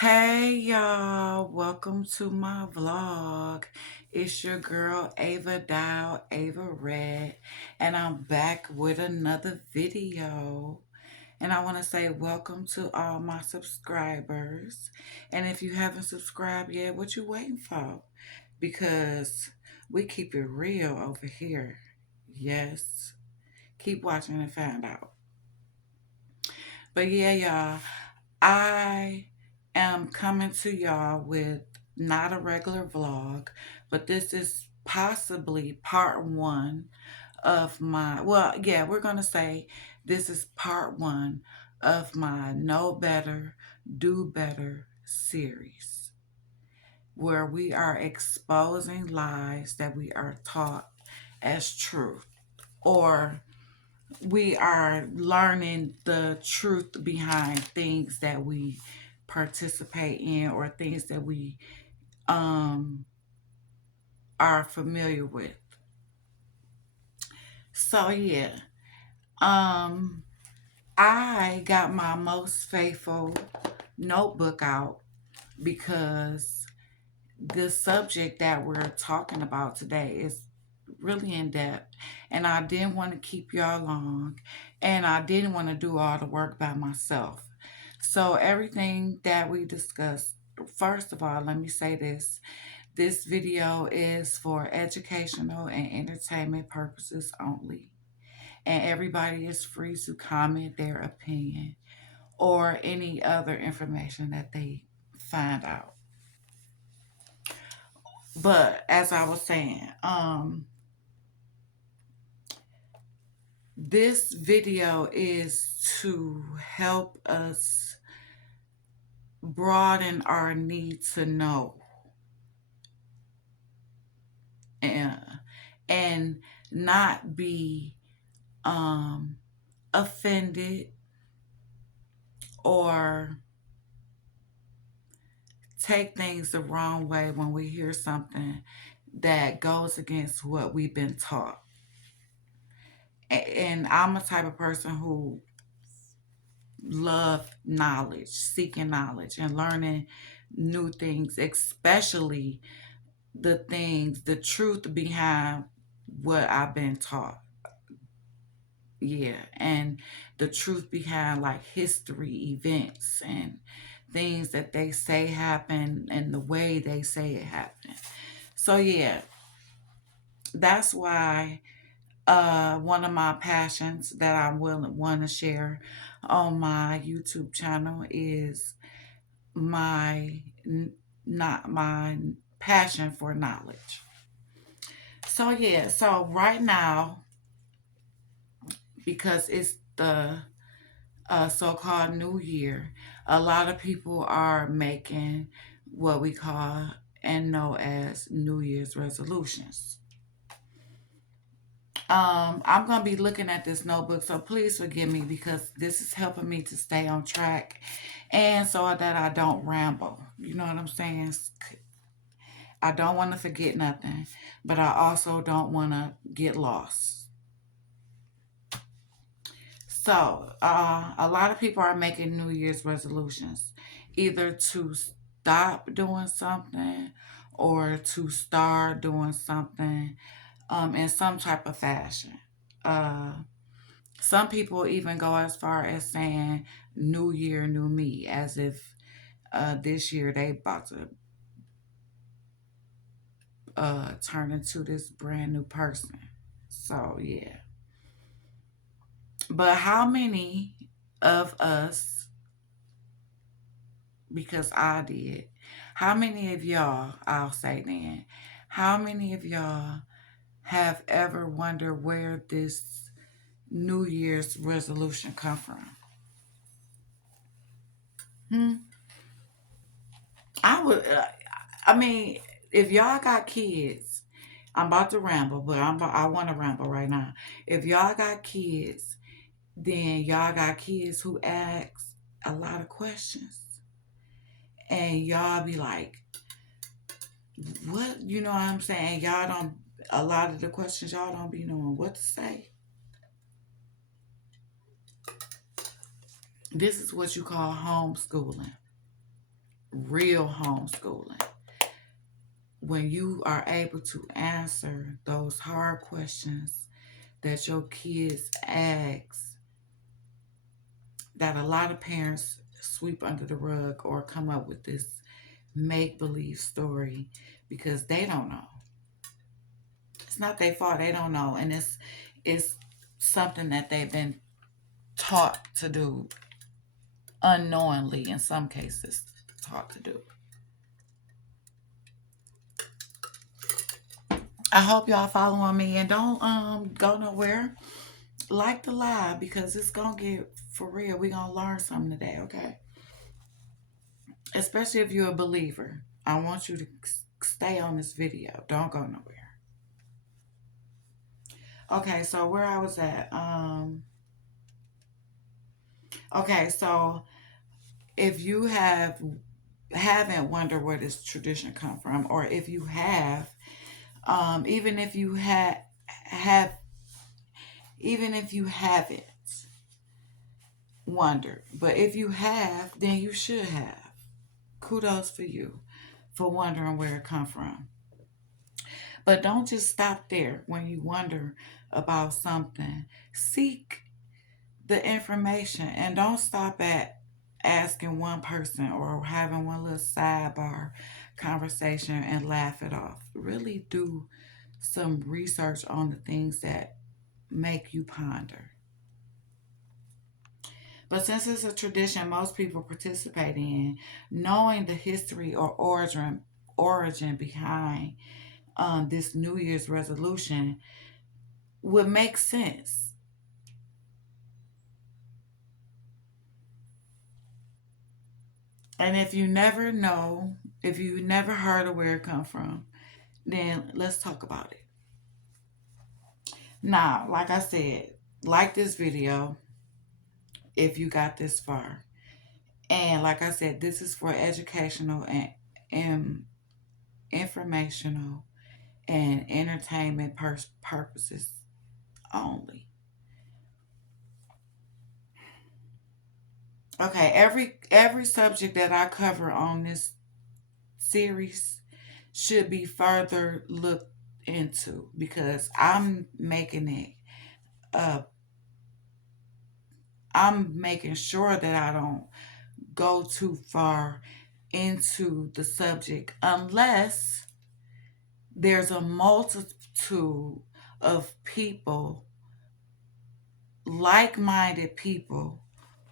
Hey y'all, welcome to my vlog. It's your girl Ava Dow, Ava Red, and I'm back with another video. And I want to say welcome to all my subscribers. And if you haven't subscribed yet, what you waiting for? Because we keep it real over here. Yes. Keep watching and find out. But yeah, y'all, I am coming to y'all with not a regular vlog, but this is possibly part one of my, well, yeah, we're going to say this is part one of my Know Better, Do Better series, where we are exposing lies that we are taught as truth, or we are learning the truth behind things that we participate in or things that we um, are familiar with. So yeah, um, I got my most faithful notebook out because the subject that we're talking about today is really in depth, and I didn't want to keep y'all long, and I didn't want to do all the work by myself. So everything that we discussed, first of all, let me say this video is for educational and entertainment purposes only, and everybody is free to comment their opinion or any other information that they find out. But as I was saying, this video is to help us broaden our need to know, and, and not be um, offended or take things the wrong way when we hear something that goes against what we've been taught. And I'm a type of person who love knowledge, seeking knowledge and learning new things, especially the truth behind what I've been taught. Yeah, and the truth behind like history, events, and things that they say happen and the way they say it happened. So yeah, that's why one of my passions that I will want to share on my YouTube channel is my not my passion for knowledge. So yeah, so right now, because it's the so-called New Year, a lot of people are making what we call and know as New Year's resolutions. I'm gonna be looking at this notebook, so please forgive me because this is helping me to stay on track, and so that I don't ramble. You know what I'm saying? I don't want to forget nothing, but I also don't want to get lost. So, a lot of people are making New Year's resolutions, either to stop doing something or to start doing something in some type of fashion. Uh, some people even go as far as saying "New Year, New Me," as if this year they about to turn into this brand new person. So yeah, but how many of us, because I did, how many of y'all, I'll say then, how many of y'all have ever wondered where this New Year's resolution come from? Hmm? I would, I mean, if y'all got kids, I'm about to ramble, but I want to ramble right now. If y'all got kids, then y'all got kids who ask a lot of questions. And y'all be like, what? You know what I'm saying? Y'all don't, a lot of the questions, y'all don't be knowing what to say. This is what you call homeschooling. real homeschooling. When you are able to answer those hard questions that your kids ask, that a lot of parents sweep under the rug or come up with this make believe story because they don't know. It's not their fault. They don't know, and it's something that they've been taught to do unknowingly. In some cases, taught to do. I hope y'all following me and don't go nowhere. Like the live because it's gonna get for real. We gonna learn something today, okay? Especially if you're a believer. I want you to stay on this video. Don't go nowhere. Okay, so where I was at, okay, so if you haven't wondered where this tradition come from, or if you have, even if you have even if you haven't wondered, but if you have, then you should have. Kudos for you for wondering where it come from. But don't just stop there when you wonder about something. Seek the information and don't stop at asking one person or having one little sidebar conversation and laugh it off. Really do some research on the things that make you ponder. But since it's a tradition most people participate in, knowing the history or origin behind this New Year's resolution would make sense. And if you never know, if you never heard of where it come from, then let's talk about it. Now, like I said, like this video if you got this far. And like I said, this is for educational and informational and entertainment purposes only. Okay, every subject that I cover on this series should be further looked into because uh I'm making sure that I don't go too far into the subject unless there's a multitude of people, like-minded people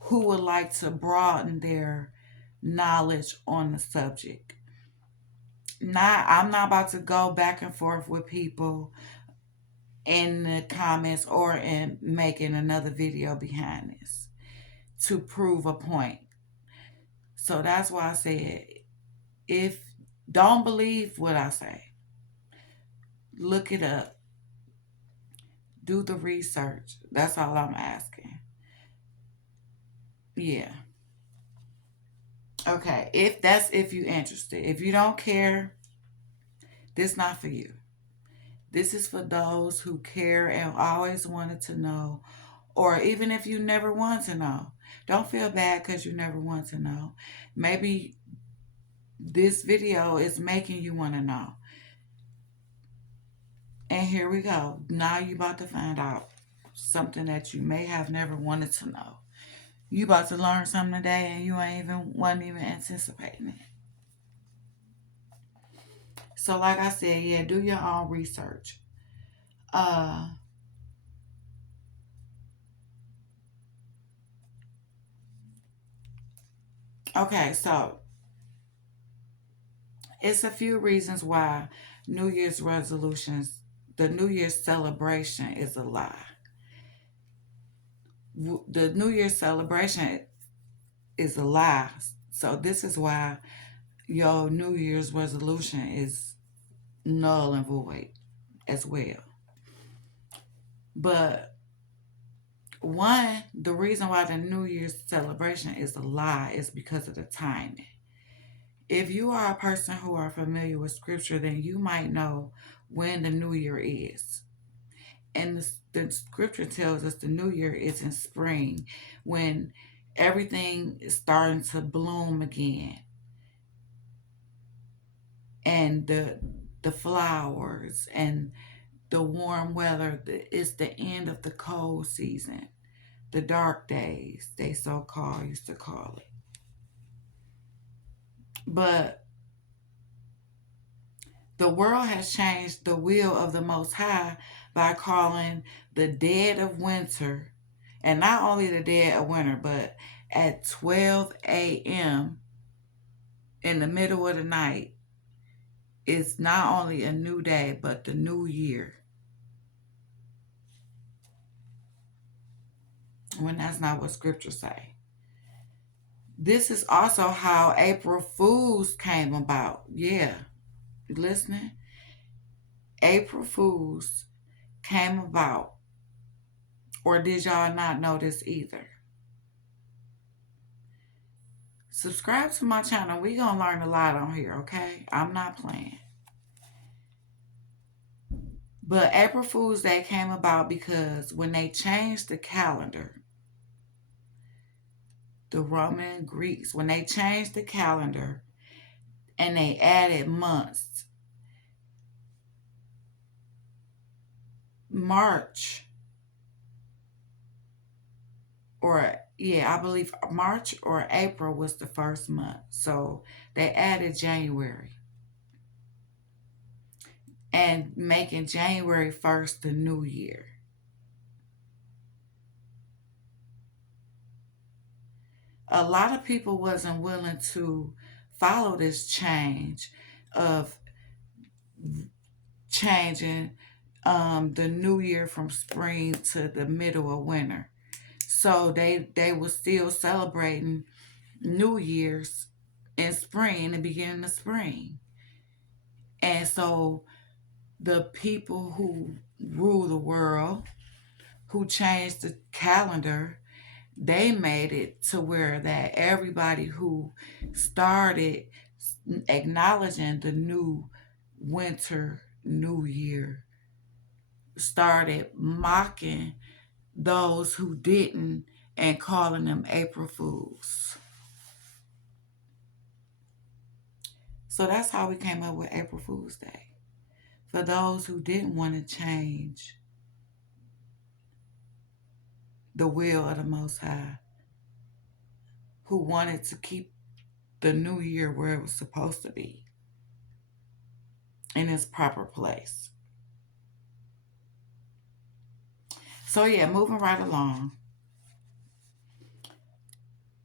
who would like to broaden their knowledge on the subject. I'm not about to go back and forth with people in the comments or in making another video behind this to prove a point. So that's why I said, if don't believe what I say, look it up, do the research. That's all I'm asking. Yeah. Okay. If you interested. If you don't care, this not for you. This is for those who care and always wanted to know, or even if you never want to know. Don't feel bad because you never want to know. Maybe this video is making you want to know. And here we go. Now you about to find out something that you may have never wanted to know. You about to learn something today and you wasn't even anticipating it. So like I said, yeah, do your own research. Uh okay, so it's a few reasons why New Year's resolutions, the New Year's celebration is a lie. The New Year's celebration is a lie. So this is why your New Year's resolution is null and void as well. But the reason why the New Year's celebration is a lie is because of the timing. If you are a person who are familiar with scripture, then you might know when the new year is. And the scripture tells us the new year is in spring when everything is starting to bloom again. and the flowers and the warm weather. It's the end of the cold season, the dark days, they used to call it. But the world has changed the will of the Most High by calling the dead of winter, and not only the dead of winter, but at 12 a.m. in the middle of the night, it's not only a new day, but the new year. When that's not what scriptures say. This is also how April Fools came about. Yeah, you listening? April Fools came about. Or did y'all not know this either? Subscribe to my channel. We gonna learn a lot on here, okay? I'm not playing. But April Fool's Day came about because when they changed the calendar, the Roman Greeks, when they changed the calendar and they added months, March, I believe March or April was the first month. So they added January and making January 1st the new year. A lot of people wasn't willing to follow this change of changing the new year from spring to the middle of winter. So they were still celebrating New Year's in spring, the beginning of spring. And so the people who rule the world, who changed the calendar, they made it to where that everybody who started acknowledging the new winter new year started mocking those who didn't and calling them April Fools. So that's how we came up with April Fool's Day. For those who didn't want to change the will of the Most High, who wanted to keep the new year where it was supposed to be, in its proper place. So yeah, moving right along.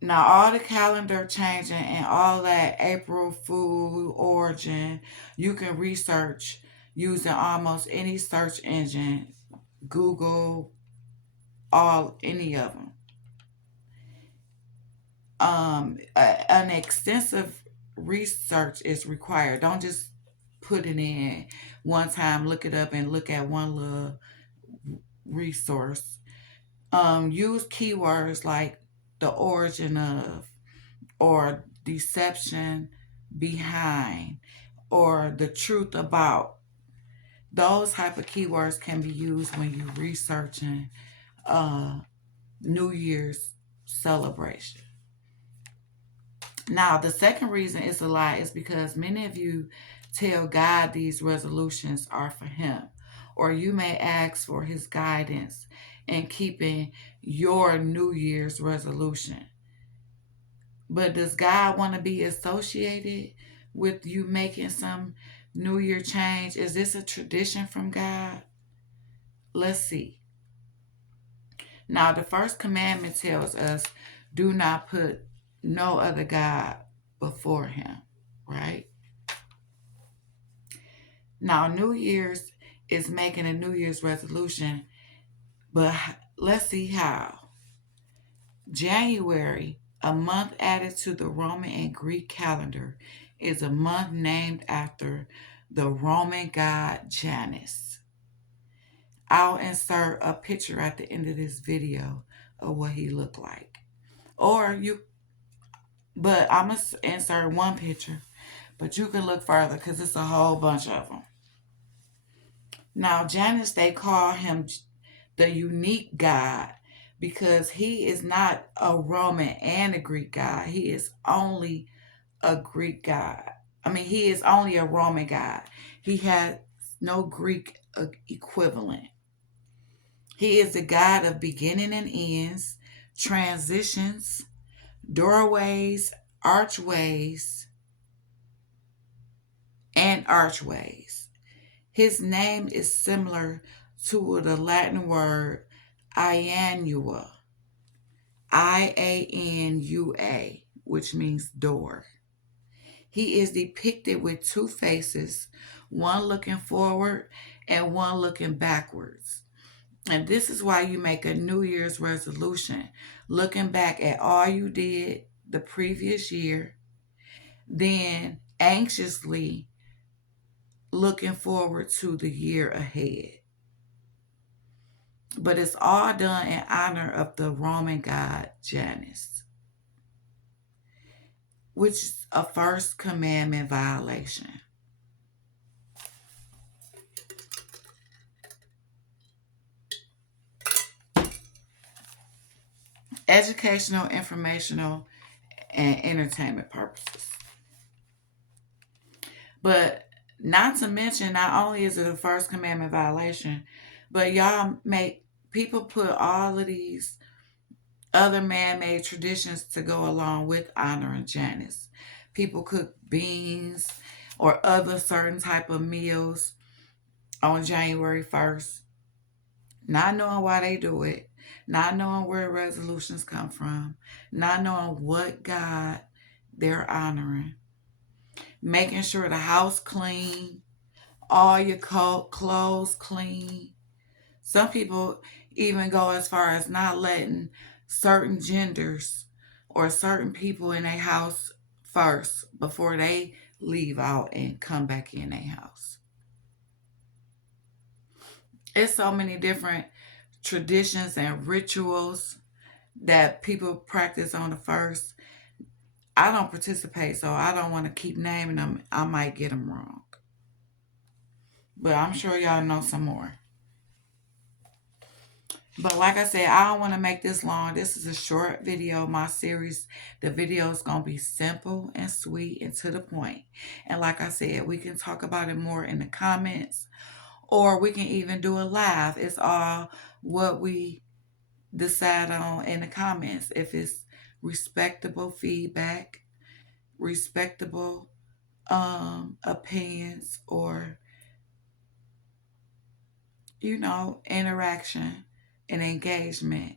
Now all the calendar changing and all that April Fool origin, you can research using almost any search engine, Google, any of them. An extensive research is required. Don't just put it in one time, look it up, and look at one little resource. Use keywords like the origin of, or deception behind, or the truth about. Those type of keywords can be used when you're researching New Year's celebration. Now, the second reason it's a lie is because many of you tell God these resolutions are for Him, or you may ask for His guidance in keeping your New Year's resolution. But does God want to be associated with you making some New Year change? Is this a tradition from God? Let's see. Now, the first commandment tells us, do not put no other God before Him, right? Now, New Year's is making a New Year's resolution, but let's see how. January, a month added to the Roman and Greek calendar, is a month named after the Roman god Janus. I'll insert a picture at the end of this video of what he looked like. But I'm going to insert one picture, but you can look further because it's a whole bunch of them. Now, Janus, they call him the unique god because he is not a Roman and a Greek god. He is only a Greek god. I mean, he is only a Roman God. He has no Greek equivalent. He is the God of beginning and ends, transitions, doorways, archways, and archways. His name is similar to the Latin word Ianua, Ianua, which means door. He is depicted with two faces, one looking forward and one looking backwards. And this is why you make a New Year's resolution, looking back at all you did the previous year, then anxiously looking forward to the year ahead. But it's all done in honor of the Roman god Janus, which is a first commandment violation. Educational, informational, and entertainment purposes. But not to mention, not only is it a first commandment violation, but y'all make people put all of these other man-made traditions to go along with honoring Janus. People cook beans or other certain type of meals on January 1st, not knowing why they do it, not knowing where resolutions come from, not knowing what God they're honoring, making sure the house clean, all your clothes clean. Some people even go as far as not letting certain genders or certain people in their house first before they leave out and come back in their house. It's so many different traditions and rituals that people practice on the first. I don't participate, so I don't want to keep naming them. I might get them wrong. But I'm sure y'all know some more. But like I said, I don't want to make this long. This is a short video. My series, the video is going to be simple and sweet and to the point. And like I said, we can talk about it more in the comments, or we can even do a live. It's all what we decide on in the comments. If it's respectable feedback, respectable opinions, or interaction and engagement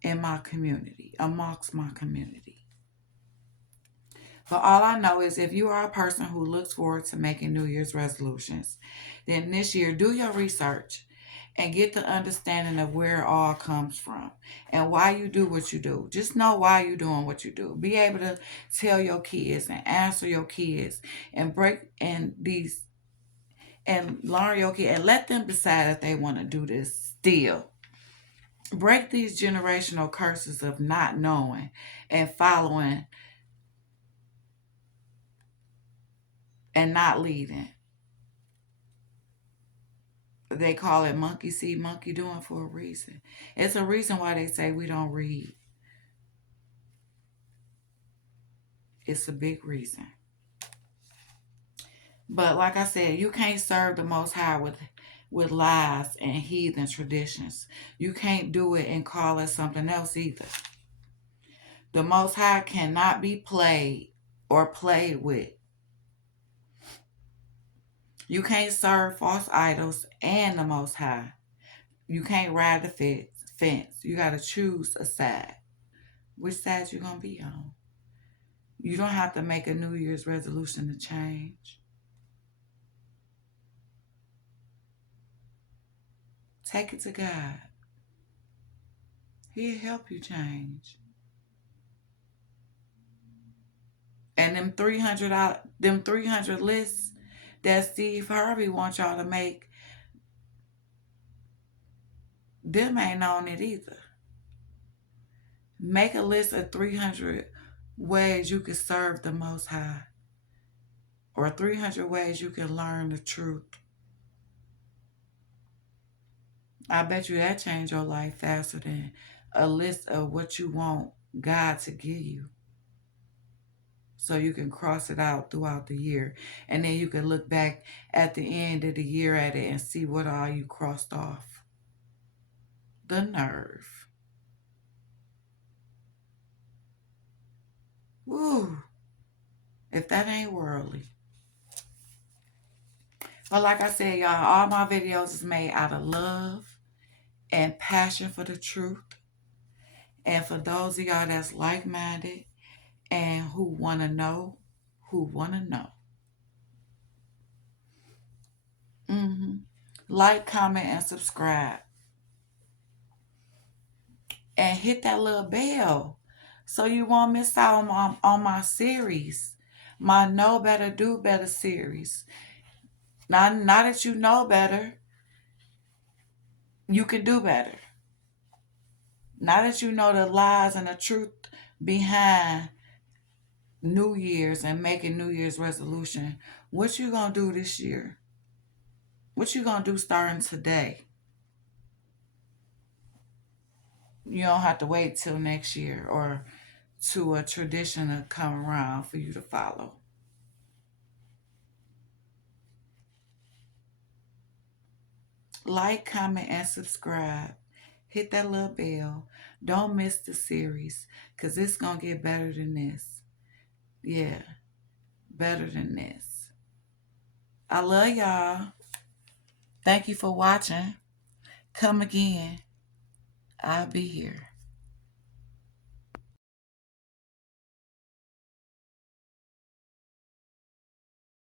in my community, amongst my community. But all I know is if you are a person who looks forward to making New Year's resolutions, then this year do your research and get the understanding of where it all comes from and why you do what you do. Just know why you're doing what you do. Be able to tell your kids and answer your kids and break and these and learn your kids and let them decide if they want to do this still. Break these generational curses of not knowing and following and not leading. They call it monkey see, monkey doing for a reason. It's a reason why they say we don't read. It's a big reason. But like I said, you can't serve the Most High with lies and heathen traditions. You can't do it and call it something else either. The Most High cannot be played or played with. You can't serve false idols and the Most High. You can't ride the fence. You got to choose a side. Which side you going to be on? You don't have to make a New Year's resolution to change. Take it to God. He'll help you change. And them 300 lists that Steve Harvey wants y'all to make, them ain't on it either. Make a list of 300 ways you can serve the Most High, or 300 ways you can learn the truth. I bet you that change your life faster than a list of what you want God to give you. so you can cross it out throughout the year. And then you can look back at the end of the year at it and see what all you crossed off. The nerve. Woo. If that ain't worldly. But like I said, y'all, all my videos is made out of love and passion for the truth. And for those of y'all that's like-minded and who want to know, Like, comment, and subscribe. And hit that little bell so you won't miss out on my series. My Know Better, Do Better series. Now that you know better, you can do better. Now that you know the lies and the truth behind New Year's and making New Year's resolution, what you gonna do this year? What you gonna do starting today? You don't have to wait till next year or to a tradition to come around for you to follow. Like, comment, and subscribe. Hit that little bell. Don't miss the series because it's going to get better than this. Yeah, better than this. I love y'all. Thank you for watching. Come again. I'll be here.